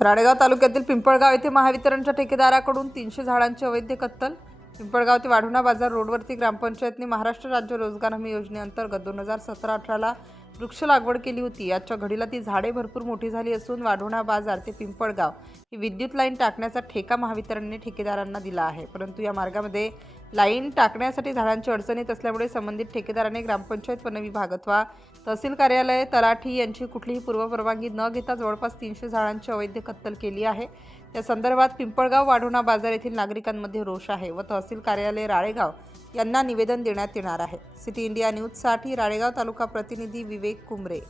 राळेगाव तालुक्यातील पिंपळगाव येथे महावितरणच्या ठेकेदाराकडून 300 झाडांची अवैध कत्तल। पिंपळगाव ते वाढुणा बाजार रोडवरती ग्रामपंचायतने महाराष्ट्र राज्य रोजगार हमी योजनेअंतर्गत 2017-18ला वृक्ष लागवड केली होती। आजच्या घडीला ती झाडे भरपूर मोठी झाली असून वाढुणा बाजार ते पिंपळगाव ही विद्युत लाईन टाकण्याचा ठेका महावितरणने ठेकेदारांना दिला आहे, परंतु या मार्गामध्ये लाईन टाकण्यासाठी झाडांची अडचण येत असल्यामुळे संबंधित ठेकेदाराने ग्रामपंचायत वन विभाग अथवा तहसील कार्यालय तलाठी यांची कुठलीही पूर्वपरवानगी न घेता जवळपास 300 झाडांची अवैध कत्तल केली आहे। या संदर्भात पिंपळगाव वाढुणा बाजार येथील नागरिकांमध्ये रोष आहे व तहसील कार्यालय राळेगाव यांना निवेदन देण्यात येणार आहे। सिटी इंडिया न्यूजसाठी राळेगाव तालुका प्रतिनिधी विवेक कुमरे।